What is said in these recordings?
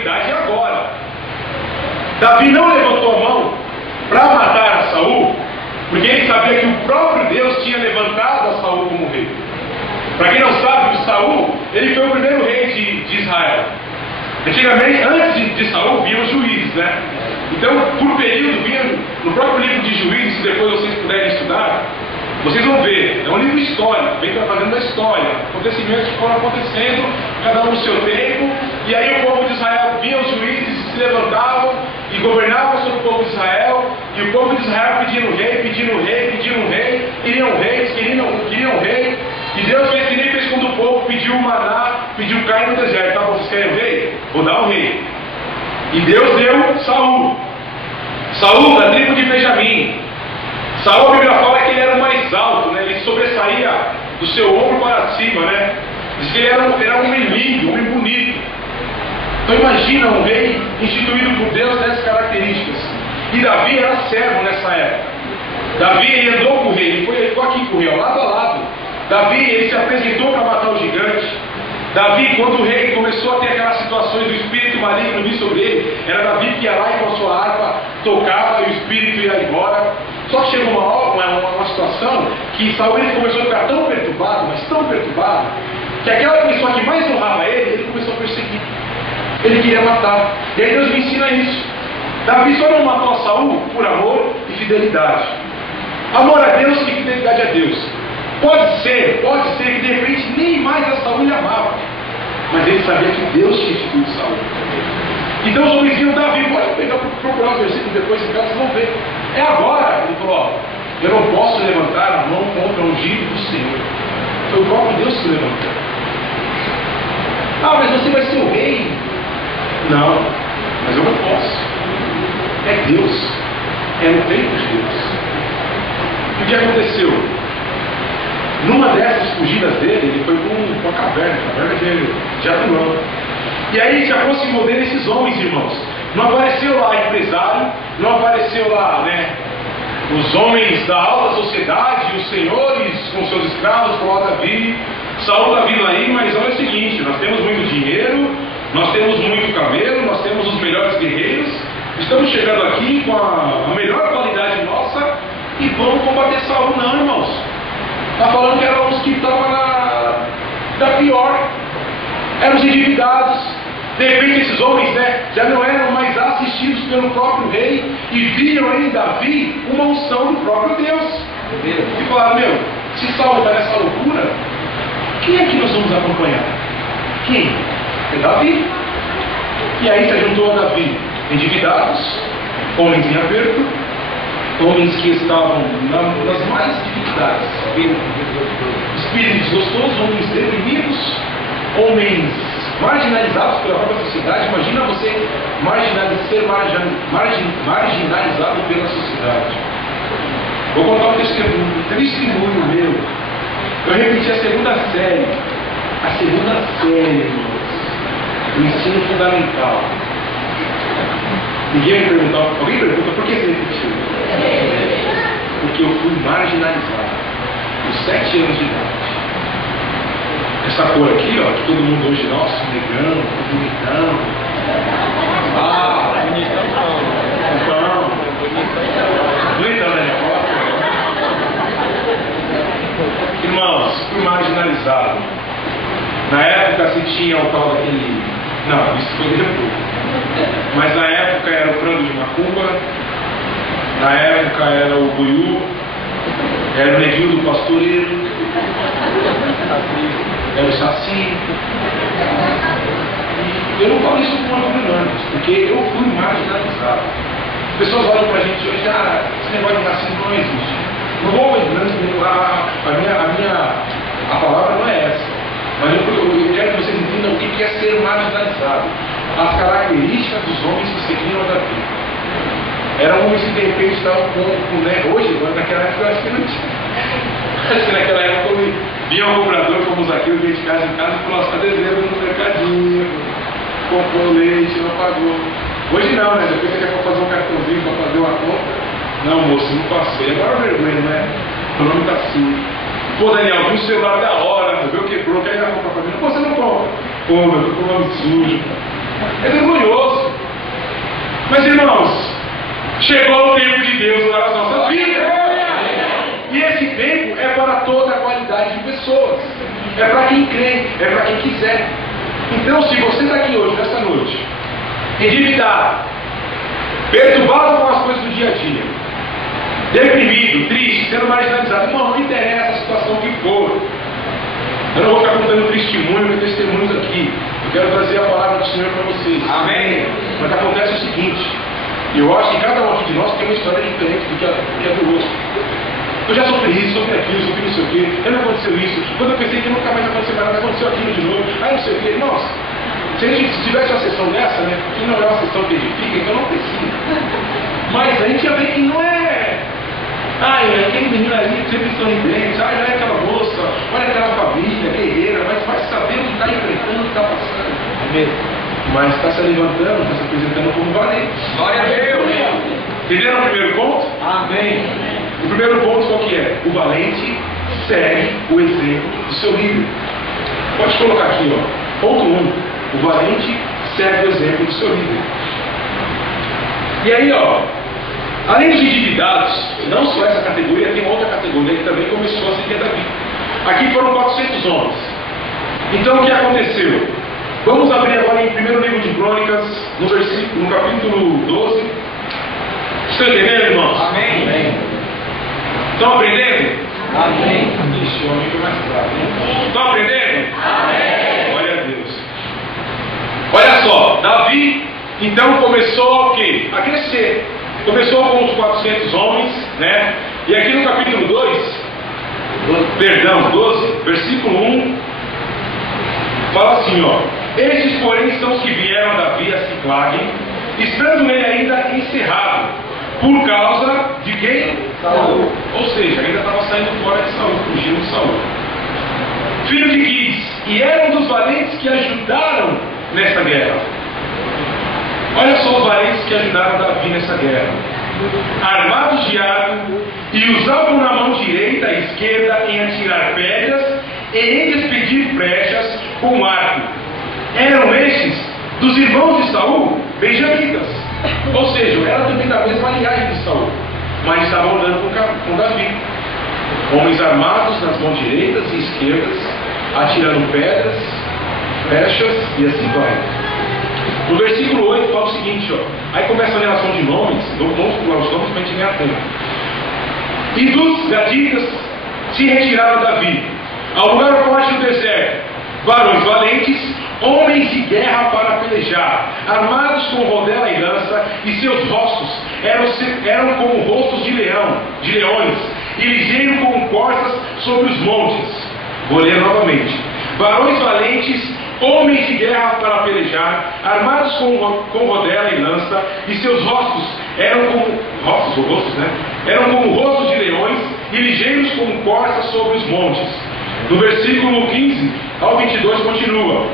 prioridade agora. Davi não levantou a mão para matar a Saul, porque ele sabia que o próprio Deus tinha levantado a Saul como rei. Para quem não sabe, o Saul, ele foi o primeiro rei de Israel. Antigamente, antes de Saul, vinham os juízes, né? Então, por período, vinha no próprio livro de Juízes, se depois vocês puderem estudar, vocês vão ver, é um livro histórico, vem trazendo a história, acontecimentos que foram acontecendo, cada um no seu tempo, e aí o povo de Israel via os juízes, se levantavam e governavam sobre o povo de Israel, e o povo de Israel pedindo rei, pedindo rei, pedindo rei, queriam reis, queriam rei, e Deus fez que nem fez quando o povo pediu o maná, pediu carne no deserto. Tá bom, vocês querem o rei? Vou dar o rei. E Deus deu Saul. Saul da tribo de Benjamim. Saul, a Bíblia fala que ele era o mais alto, né? Ele sobressaía do seu ombro para cima, né? Diz que ele era um homem lindo, um homem bonito. Então imagina um rei instituído por Deus dessas características. E Davi era servo nessa época. Davi, ele andou com o rei, ele ficou aqui com o rei, lado a lado. Davi, ele se apresentou para matar o gigante. Davi, quando o rei começou a ter aquelas situações do espírito maligno vir sobre ele, era Davi que ia lá e com a sua harpa tocava e o espírito ia embora. Só que chegou uma situação que Saul ele começou a ficar tão perturbado, mas tão perturbado, que aquela pessoa que mais honrava ele começou a perseguir. Ele queria matar. E aí Deus me ensina isso. Davi só não matou a Saul por amor e fidelidade. Amor a Deus e fidelidade a Deus. Pode ser que de repente nem mais a Saul ele amava, mas ele sabia que Deus tinha instituído Saul. Então os homens viram Davi, pode procurar os versículos depois em casa, vocês vão ver. É agora, ele falou, ó, eu não posso levantar a mão contra o ungido do Senhor. Foi o próprio Deus que levantou. Ah, mas você vai ser o rei. Não, mas eu não posso. É Deus, é no reino de Deus. E o que aconteceu? Numa dessas fugidas dele, ele foi para a caverna de Adulão. E aí se aproximou dele esses homens, irmãos. Não apareceu lá empresário, não apareceu lá, né, os homens da alta sociedade, os senhores com seus escravos, com o Davi. Saul está vindo aí, mas olha o seguinte, nós temos muito dinheiro, nós temos muito camelo, nós temos os melhores guerreiros, estamos chegando aqui com a melhor qualidade nossa e vamos combater Saul. Não, irmãos. Está falando que eram os que estavam da pior, eram os endividados. De repente esses homens, né, já não eram mais assistidos pelo próprio rei e viam em Davi uma unção do próprio Deus. E falaram, se Saul está nessa loucura, quem é que nós vamos acompanhar? Quem? É Davi. E aí se juntou a Davi endividados, homens em aperto, homens que estavam nas mais dificuldades, espíritos desgostosos, homens deprimidos, homens marginalizados pela própria sociedade. Imagina você ser marginalizado pela sociedade. Vou contar um testemunho meu. Eu repeti a segunda série, do ensino fundamental. Ninguém me perguntou, alguém pergunta por que você repetiu? Porque eu fui marginalizado com 7 anos de idade. Essa cor aqui, ó, que todo mundo hoje, nossa, negão, bonitão. Ah, bonitão não. Bonitão, né? Irmãos, fui marginalizado. Na época se tinha o tal daquele. Não, isso foi depois. Mas na época era o frango de macumba, na época era o buiú, era o neguinho do pastoreiro, era o saci. E eu não falo isso com orgulho, porque eu fui marginalizado. As pessoas olham pra gente hoje, esse negócio de racismo não existe. Não vou a palavra não é essa. Mas eu quero que vocês entendam o que é ser marginalizado. As características dos homens que seguiam a Davi. Eram homens que de repente estavam com hoje, naquela época eu acho que não tinha. Acho que naquela época eu via um comprador como o Zaqueu, veio de casa em casa e falou, está devendo no mercadinho, comprou leite, não pagou. Hoje não, né? Depois você quer fazer um cartãozinho para fazer uma compra. Não, moço, não passei. Agora é vergonha, né? O nome tá assim. Pô, Daniel, vi o celular da hora, meu quebrou, quer ir na compra pra mim? Pô, você não compra. Pô, meu, tô com o nome sujo. É vergonhoso. Mas, irmãos, chegou o tempo de Deus nas nossas vidas. E esse tempo é para toda a qualidade de pessoas. É para quem crê, é para quem quiser. Então, se você está aqui hoje, nessa noite, endividado, perturbado com as coisas do dia a dia, deprimido, triste, sendo marginalizado, irmão, não interessa a situação que for. Eu não vou ficar contando testemunho e testemunhos aqui. Eu quero trazer a palavra do Senhor para vocês. Amém. Mas acontece o seguinte: eu acho que cada um aqui de nós tem uma história diferente do que a do outro. Eu já sofri isso, sofri aquilo, sofri não sei o quê. Aí não aconteceu isso. Quando eu pensei que nunca mais ia acontecer mais nada, aconteceu aquilo de novo. Aí não sei o quê. Irmãos, se a gente tivesse uma sessão dessa, né? Que não é uma sessão que edifica, então não precisa. Mas a gente ia ver que não é. Ai, aquele menino ali sempre sorridente, ai, olha aquela moça, olha aquela família, guerreira, mas vai saber o que está enfrentando, o que está passando. Mas está se levantando, está se apresentando como valente. Glória a Deus! Entenderam o primeiro ponto? Amém. O primeiro ponto qual que é? O valente segue o exemplo do seu líder. Pode colocar aqui, ó. Ponto 1. O valente segue o exemplo do seu líder. E aí, ó. Além dos endividados, não só essa categoria, tem outra categoria que também começou a seguir Davi. Aqui foram 400 homens. Então o que aconteceu? Vamos abrir agora em 1º livro de Crônicas, no capítulo 12. Estão entendendo, irmãos? Amém. Amém. Estão aprendendo? Amém. Ixi, o homem foi mais claro. Estão aprendendo? Amém. Glória a Deus. Olha só, Davi então começou o quê? A crescer. Começou com os 400 homens, né? E aqui no capítulo 12, versículo 1, fala assim, ó: estes, porém, são os que vieram a Davi a Siclag, estando ele ainda encerrado, por causa de quem? Saul. Ou seja, ainda estava saindo fora de Saul, fugindo de Saul. Filho de Quis, e era um dos valentes que ajudaram nessa guerra. Olha só os valentes que ajudaram Davi nessa guerra. Armados de arco, e usavam na mão direita e esquerda em atirar pedras e em despedir brechas com arco. Eram estes dos irmãos de Saul, benjamitas. Ou seja, eram também da mesma linhagem de Saul, mas estavam andando com Davi. Homens armados nas mãos direitas e esquerdas, atirando pedras, brechas e assim vai. No versículo 8 fala o seguinte, ó. Aí começa a relação de nomes, vamos pular os nomes para a gente ganhar tempo. E dos gaditas se retiraram Davi ao lugar forte do deserto, varões valentes, homens de guerra para pelejar, armados com rodela e lança, e seus rostos eram como rostos de leões, e ligeiros como corças sobre os montes. Vou ler novamente. Varões valentes, homens de guerra para pelejar, armados com rodela e lança, e seus rostos eram como eram como rostos de leões, e ligeiros como corças sobre os montes. No versículo 15 ao 22 continua: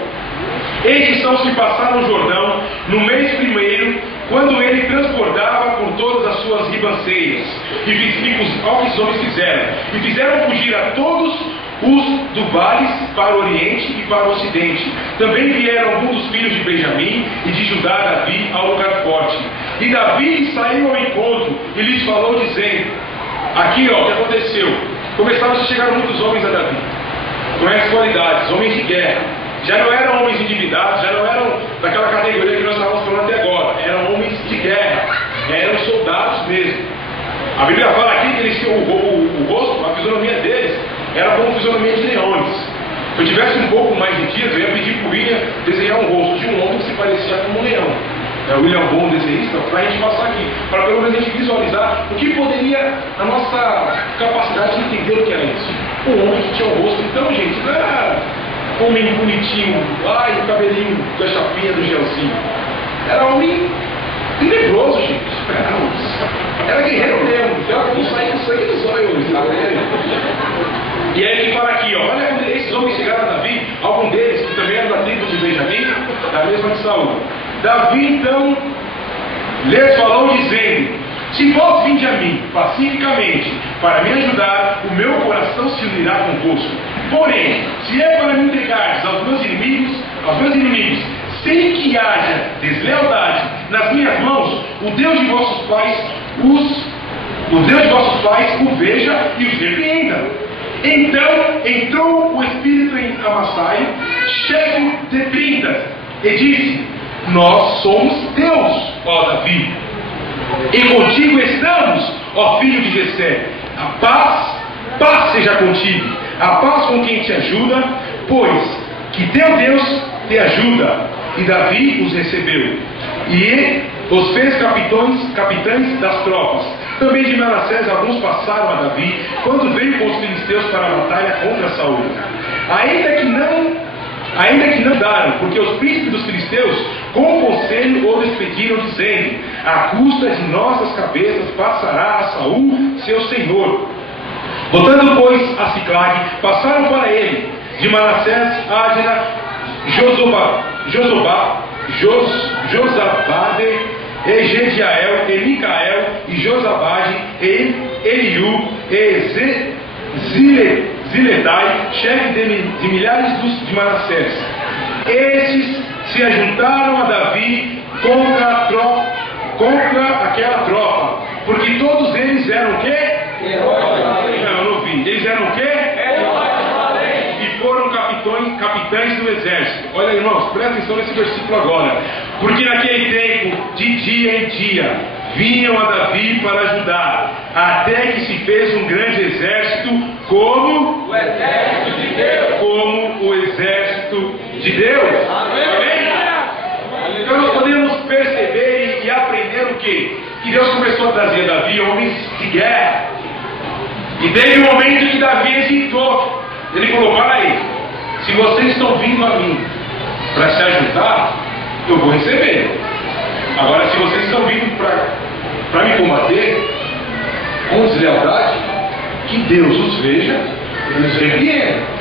estes são os que passaram o Jordão no mês primeiro, quando ele transbordava por todas as suas ribanceiras, e ao que os homens fizeram, e fizeram fugir a todos os do vale para o oriente e para o ocidente. Também vieram alguns dos filhos de Benjamim e de Judá a Davi ao lugar forte. E Davi saiu ao encontro e lhes falou dizendo, aqui ó, o que aconteceu? Começaram a chegar muitos homens a Davi, com essas qualidades, homens de guerra. Já não eram homens endividados, já não eram daquela categoria que nós estávamos falando até agora. Eram homens de guerra, eram soldados mesmo. A Bíblia fala aqui que eles tinham o rosto, a fisionomia deles era como fisionomia de leões. Se eu tivesse um pouco mais de dias, eu ia pedir para o William desenhar um rosto de um homem que se parecia com um leão. O William é um bom desenhista, para a gente passar aqui, para pelo menos a gente visualizar o que poderia, a nossa capacidade de entender o que era isso. Um homem que tinha um rosto. Então, gente, não era homem bonitinho, ai, o cabelinho da chapinha do gelzinho. Era homem tenebroso, gente. Era guerreiro mesmo. Era como sair com sangue dos olhos, sabe? E aí ele fala aqui, ó, olha quando esses homens chegaram a Davi, algum deles que também era da tribo de Benjamim, da mesma de Saul. Davi então lhes falou dizendo, se vós vinde a mim pacificamente para me ajudar, o meu coração se unirá convosco. Porém, se é para me entregardes aos meus inimigos, sem que haja deslealdade nas minhas mãos, o Deus de vossos pais o veja e os repreenda. Então entrou o espírito em Amassai, cheio de 30, e disse: nós somos Deus, ó Davi, e contigo estamos, ó filho de Jessé. A paz seja contigo, a paz com quem te ajuda, pois que teu Deus te ajuda. E Davi os recebeu, e os fez capitães das tropas. Também de Manassés alguns passaram a Davi, quando veio com os filisteus para a batalha contra Saul. Ainda que não daram, porque os príncipes dos filisteus com conselho o despediram, dizendo: à custa de nossas cabeças passará a Saul, seu senhor. Voltando, pois, a Siclag, passaram para ele de Manassés, Adna, Josabade, e Gediael, e Micael, e Josabade, e Eliú, e Ziledai, chefe de milhares de Manassés. Estes se ajuntaram a Davi contra aquela tropa, porque todos eles eram o quê? Não ouvi. Eles eram o quê? E foram capitães do exército. Olha, irmãos, presta atenção nesse versículo agora. Porque naquele tempo, de dia em dia, vinham a Davi para ajudar, até que se fez um grande exército, como o exército de Deus. Como o exército de Deus. Amém? Então nós podemos perceber e aprender o quê? Que Deus começou a trazer a Davi homens de guerra. E teve um momento que Davi hesitou. Ele falou: para aí, se vocês estão vindo a mim para se ajudar, eu vou receber. Agora, se vocês estão vindo para me combater com deslealdade, que Deus os veja e os repreenda.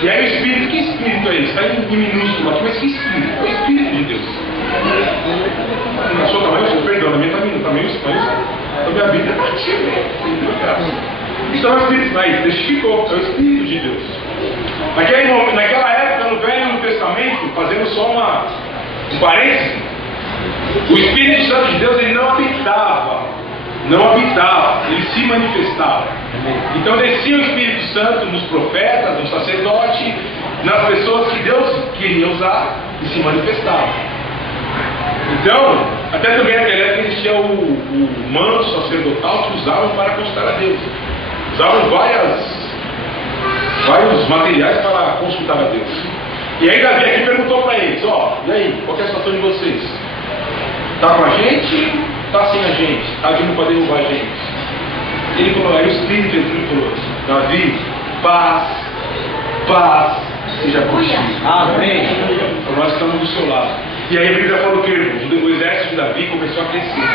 E aí o Espírito, que Espírito é esse? Está em minúsculo aqui, mas que Espírito? É o Espírito de Deus. Na sua tamanho, perdão, na minha tamanho, na minha vida, isso é o Espírito, mas testificou, é o Espírito de Deus. Naquela época, no Velho Testamento, fazendo só um parênteses, o Espírito Santo de Deus, ele não habitava, ele se manifestava. Então descia o Espírito Santo nos profetas, nos sacerdotes, nas pessoas que Deus queria usar e se manifestava. Então, até também naquela época existia o manto sacerdotal que usavam para consultar a Deus. Usavam vários materiais para consultar a Deus. E aí Davi aqui perguntou para eles: e aí, qual é a situação de vocês? Está com a gente? Está sem a gente? Está vindo para derrubar a gente? Ele falou, aí o Espírito entrou e falou: Davi, paz seja contigo. Amém. Então nós estamos do seu lado. E aí a Bíblia falou que o exército de Davi começou a crescer,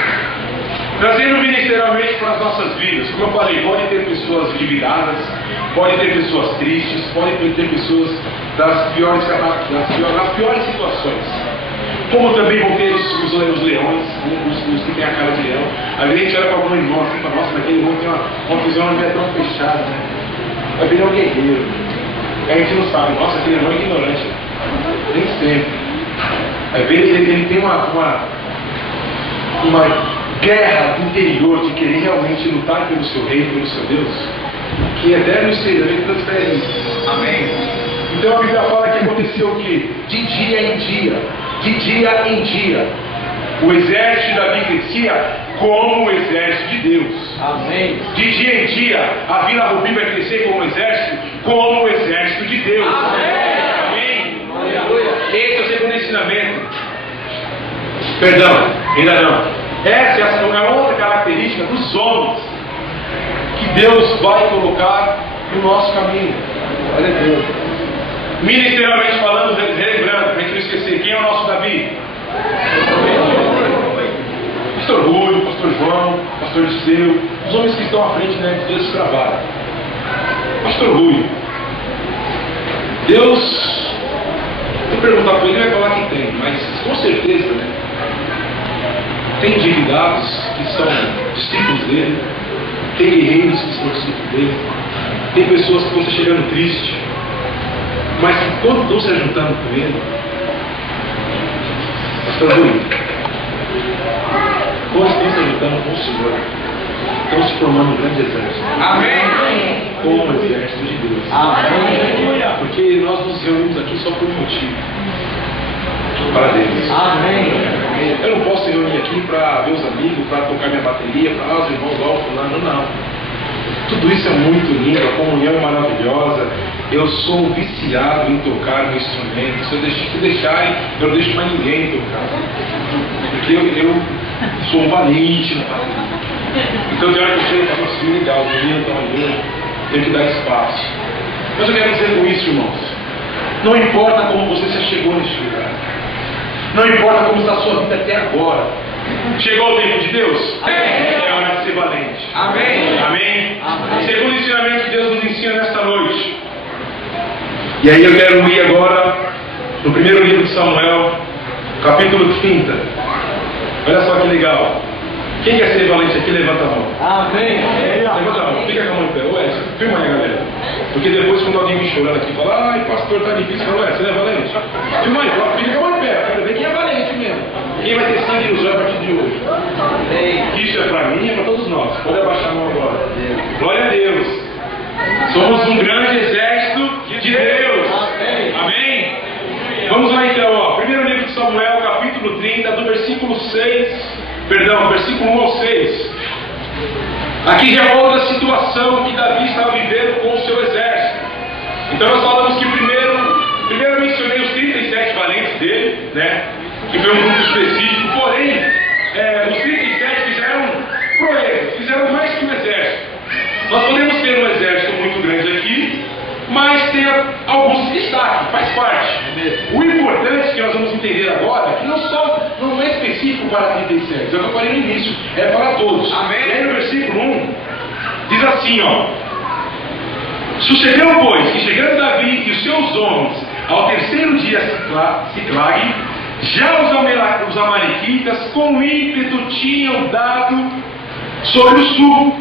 trazendo ministerialmente para as nossas vidas. Como eu falei, pode ter pessoas endividadas, pode ter pessoas tristes, pode ter pessoas nas piores situações. Como também vão ter os leões, os que têm a cara de leão. Às vezes a gente olha para algum irmão assim e fala: nossa, naquele irmão tem uma visão não é tão fechada, né? Vai virar um guerreiro. E a gente não sabe: nossa, aquele irmão é ignorante. Nem sempre. Às vezes ele tem uma guerra interior de querer realmente lutar pelo seu reino, pelo seu Deus, que eterno e sereno transfere isso. Amém. Então a Bíblia fala que aconteceu o quê? De dia em dia, o exército de Davi crescia como o exército de Deus. Amém. De dia em dia, a Vila Rubi vai crescer como exército, como o exército de Deus. Amém. Esse é o segundo ensinamento. Perdão, ainda não. Essa é outra característica dos homens que Deus vai colocar no nosso caminho. Olha Deus. Ministerialmente falando, relembrando, para a gente não esquecer, quem é o nosso Davi? Pastor Rúlio, Pastor João, Pastor Disseu, os homens que estão à frente, né, desse trabalho. Pastor Rúlio, Deus, se perguntar para ele, ele vai falar que tem, mas com certeza, né, tem endividados que são discípulos dele, tem guerreiros que são discípulos dele, tem pessoas que estão chegando tristes, mas que quando estão se juntando com ele, Pastor Rui, com licença, lutando com o Senhor, estamos formando um grande exército. Amém. Com o exército de Deus. Amém. Porque nós nos reunimos aqui só por um motivo. Para Deus. Amém. Eu não posso reunir aqui para ver os amigos, para tocar minha bateria, para os irmãos lá, fulano, não. Tudo isso é muito lindo, a comunhão é maravilhosa. Eu sou viciado em tocar no instrumento. Se eu deixarem, eu não deixo mais ninguém tocar. Porque eu sou um valente na bateria. Então, de hora que eu chego, eu falo assim, legal, os meninos estão ali, tenho que dar espaço. Mas eu quero dizer com isso, irmãos, não importa como você já chegou neste lugar, não importa como está a sua vida até agora, chegou o tempo de Deus? É hora de ser valente. Amém. Amém? Amém. Segundo ensinamento que Deus nos ensina nesta noite. E aí eu quero ir agora no primeiro livro de Samuel, capítulo 30. Olha só que legal. Quem quer ser valente aqui, levanta a mão. Amém. Levanta a mão, fica com a mão em pé. Ué, filma aí, galera. Porque depois, quando alguém me chorando aqui e fala, ai, pastor, tá difícil, fala, ué, você não é valente? Filma aí, fica com a mão em pé. Quero ver quem é valente mesmo. Quem vai ter sangue nos olhos a partir de hoje? Isso é para mim e para todos nós. Pode abaixar a mão agora. Glória a Deus. Somos um grande exército de Deus. Amém? Vamos lá então, ó. Primeiro livro de Samuel, capítulo 30, do versículo 6. Perdão, versículo 1 ao 6. Aqui já é outra situação que Davi estava vivendo com o seu exército. Então nós falamos que primeiro eu mencionei os 37 valentes dele, né? Que foi um grupo específico, porém, os 37 fizeram proezas, fizeram mais que um exército. Nós podemos ter um exército muito grande aqui, mas tem alguns destaques, faz parte. O importante que nós vamos entender agora é que não é específico para 37, é o que eu falei no início, é para todos. Amém. E aí no versículo 1, diz assim, ó: sucedeu, pois, que chegando Davi e os seus homens ao terceiro dia a Siclag, já os amalequitas com ímpeto tinham dado sobre o sul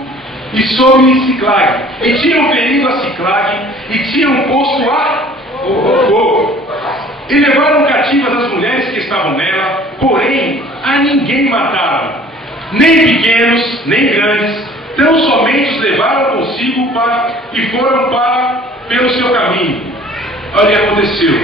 e sobre Siclag, e tinham ferido a Siclag, e tinham posto a fogo, e levaram cativas as mulheres que estavam nela, porém a ninguém mataram, nem pequenos, nem grandes, tão somente os levaram consigo e foram pelo seu caminho. Olha o que aconteceu.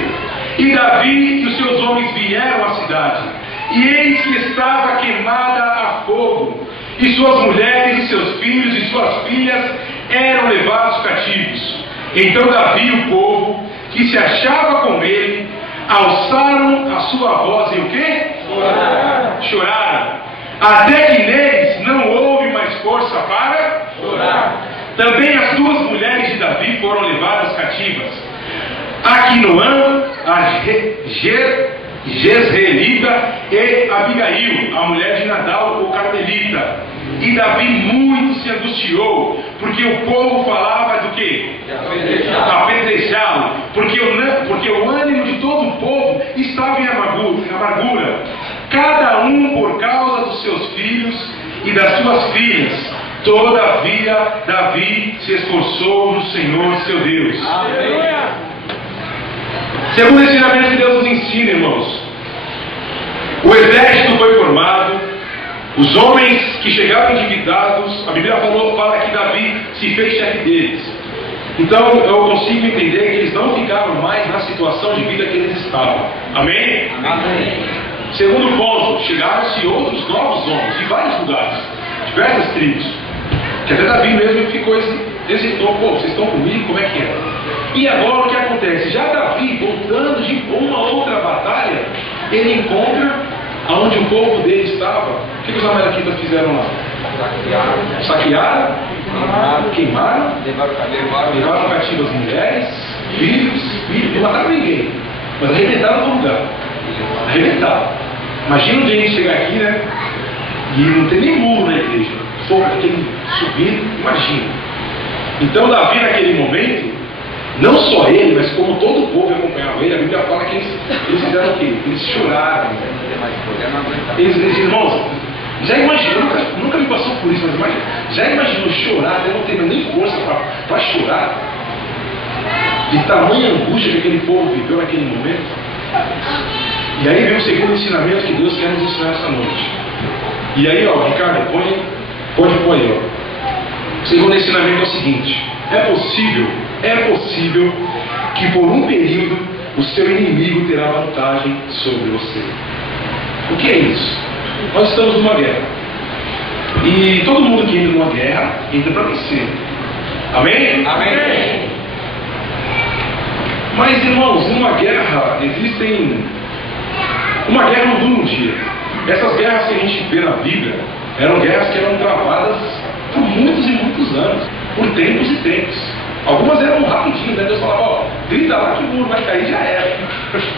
E Davi e os seus homens vieram à cidade, e eis que estava queimada a fogo, e suas mulheres, e seus filhos, e suas filhas eram levados cativos. Então Davi e o povo que se achava com ele alçaram a sua voz e o quê? Choraram. Até que neles não houve mais força para chorar. Também as duas mulheres de Davi foram levadas cativas, Aquinoã, a Jezreelita, e Abigail, a mulher de Nadal, o Carmelita. E Davi muito se angustiou, porque o povo falava do quê? Apedrejá-lo, porque o ânimo de todo o povo estava em amargura, cada um por causa dos seus filhos e das suas filhas. Todavia Davi se esforçou no Senhor seu Deus. Amém. Segundo o ensinamento que Deus nos ensina, irmãos, o exército foi formado, os homens que chegaram endividados, a Bíblia fala que Davi se fez chefe deles. Então eu consigo entender que eles não ficaram mais na situação de vida que eles estavam. Amém? Amém. Segundo ponto, chegaram-se outros novos homens de vários lugares, diversas tribos, que até Davi mesmo hesitou, pô, vocês estão comigo, como é que é? E agora o que acontece? Já Davi, voltando de uma outra batalha, ele encontra aonde o povo dele estava. O que os amalequitas fizeram lá? Saquearam, queimaram, levaram cativas mulheres, filhos, não mataram ninguém, mas arrebentaram todo lugar. Arrebentaram. Imagina um dia a gente chegar aqui, né? E não tem nem muro na igreja, fogo, aquele subindo, imagina. Então Davi naquele momento, não só ele, mas como todo o povo acompanhava ele, a Bíblia fala que eles fizeram o quê? Eles choraram. Irmãos, já imaginou, nunca me passou por isso, mas imagina, já imaginou chorar, eu não tenho nem força para chorar, de tamanha angústia que aquele povo viveu naquele momento? E aí vem o segundo ensinamento que Deus quer nos ensinar essa noite. E aí, ó, Ricardo, pode pôr aí, ó. O segundo ensinamento é o seguinte: é possível que por um período o seu inimigo terá vantagem sobre você. O que é isso? Nós estamos numa guerra. E todo mundo que entra numa guerra, entra para vencer. Amém? Amém. Mas, irmãos, numa guerra uma guerra não dura um dia. Essas guerras que a gente vê na Bíblia eram guerras que eram travadas por muitos e muitos anos, por tempos e tempos. Algumas eram rapidinho, né? Deus falava, ó, grita lá que o muro vai cair, já era.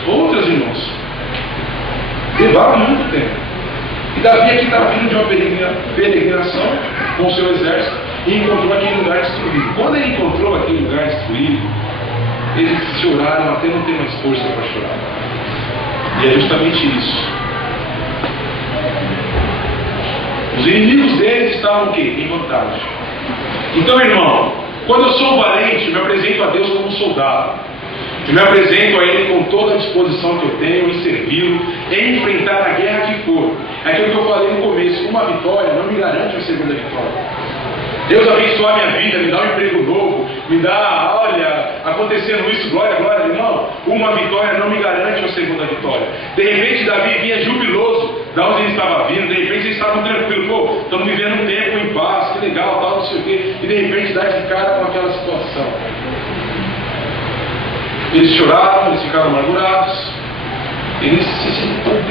Outras, irmãos, levaram muito tempo. E Davi aqui estava vindo de uma peregrinação com o seu exército e encontrou aquele lugar destruído. Quando ele encontrou aquele lugar destruído, eles choraram até não ter mais força para chorar. E é justamente isso. Os inimigos deles estavam o quê? Em vantagem. Então, irmão, quando eu sou valente, eu me apresento a Deus como um soldado. Eu me apresento a Ele com toda a disposição que eu tenho em servi-lo, em enfrentar a guerra que for. É aquilo que eu falei no começo: uma vitória não me garante uma segunda vitória. Deus abençoar minha vida, me dá um emprego novo, me dá, olha, acontecendo isso, glória, glória, irmão. Uma vitória não me garante uma segunda vitória. De repente Davi vinha jubiloso da onde ele estava vindo, de repente eles estavam tranquilos, pô, estamos vivendo um tempo em paz, que legal, tal, não sei o quê, e de repente dá de cara com aquela situação. Eles choraram, eles ficaram amargurados,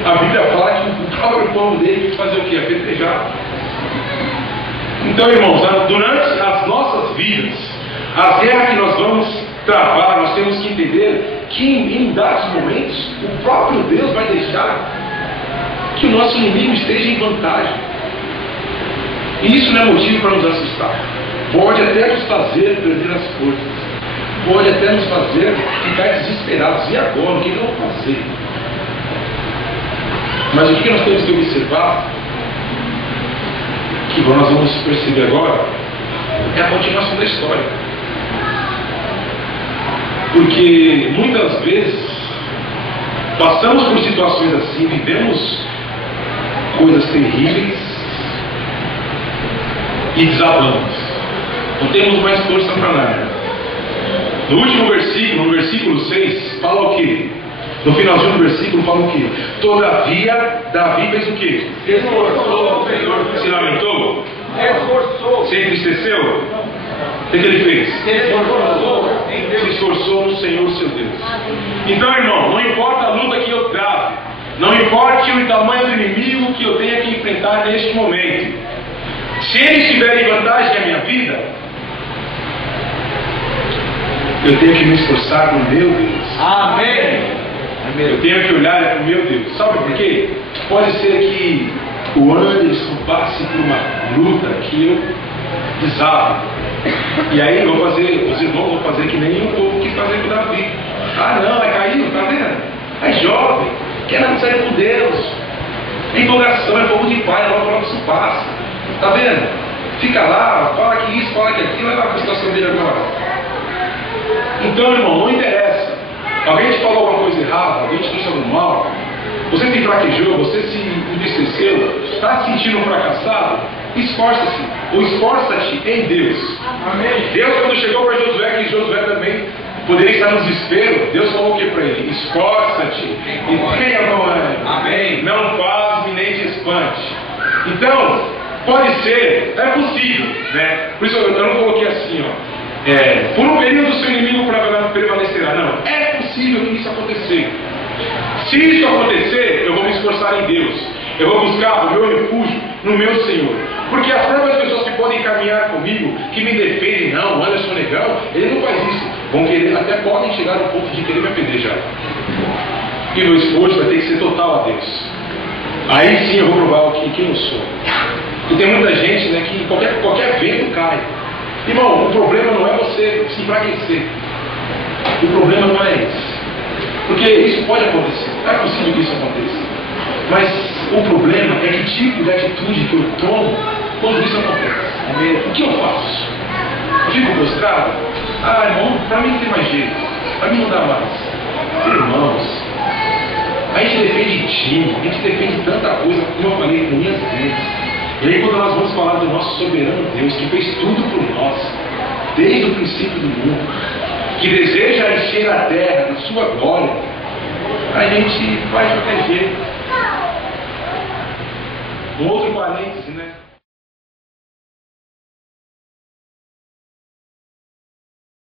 a Bíblia fala que o próprio povo dele quis fazer o quê? Apedrejar. Então, irmãos, durante as nossas vidas, as guerras que nós vamos travar, nós temos que entender que em dados momentos, o próprio Deus vai deixar que o nosso inimigo esteja em vantagem. E isso não é motivo para nos assustar. Pode até nos fazer perder as forças. Pode até nos fazer ficar desesperados. E agora? O que eu vou fazer? Mas o que nós temos que observar, que nós vamos perceber agora, é a continuação da história. Porque muitas vezes passamos por situações assim, vivemos coisas terríveis e desabamos. Não temos mais força para nada. No último versículo, no versículo 6, fala o quê? No finalzinho do versículo fala o quê? Todavia, Davi fez o quê? Se esforçou, Senhor. Se lamentou? Esforçou. Se entristeceu? O que ele fez? Se esforçou em Deus. Se esforçou no Senhor seu Deus. Então, irmão, não importa a luta que eu trave, não importa o tamanho do inimigo que eu tenha que enfrentar neste momento, se ele estiver em vantagem na minha vida, eu tenho que me esforçar no meu Deus. Amém. Eu tenho que olhar para o meu Deus. Sabe por quê? Pode ser que o Anderson passe por uma luta que eu desabe. E aí os irmãos vão fazer que nem o povo quis fazer com o Davi. Ah não, é caído, tá vendo? É jovem, quer não sair com Deus. É empolgação, é fogo de pai, logo isso passa. Tá vendo? Fica lá, fala que isso, fala que aquilo, olha lá a situação dele agora. Então, irmão, não interessa. Alguém te falou alguma coisa errada, alguém te trouxe algum mal, você se fraquejou, você se entristeceu, está se sentindo fracassado, esforça-se, ou esforça-te em Deus. Amém. Deus, quando chegou para Josué, que Josué também poderia estar no desespero, Deus falou o que para ele? Esforça-te e tenha bom ânimo. Amém. Não pasme nem te espante. Então, pode ser, é possível, né? Por isso eu não coloquei assim, ó. Por um período seu inimigo prevalecerá. Não, é possível que isso aconteça. Se isso acontecer, eu vou me esforçar em Deus. Eu vou buscar o meu refúgio no meu Senhor. Porque as próprias pessoas que podem caminhar comigo, que me defendem, não, Anderson Negão, ele não faz isso. Vão querer, até podem chegar ao ponto de querer me apedrejar. E meu esforço vai ter que ser total a Deus. Aí sim eu vou provar quem eu sou. E tem muita gente, né, que qualquer vento cai. Irmão, o problema não é você se enfraquecer. O problema não é esse. Porque isso pode acontecer. É possível que isso aconteça. Mas o problema é que tipo de atitude que eu tomo quando isso acontece. O que eu faço? Eu fico prostrado? Ah, irmão, para mim não tem mais jeito. Para mim não dá mais. Irmãos, A gente defende time, a gente defende tanta coisa, como eu falei com minhas vezes. E aí quando nós vamos falar do nosso soberano Deus, que fez tudo por nós, desde o princípio do mundo, que deseja encher a terra da sua glória, a gente faz de qualquer jeito. Um outro parêntese, né?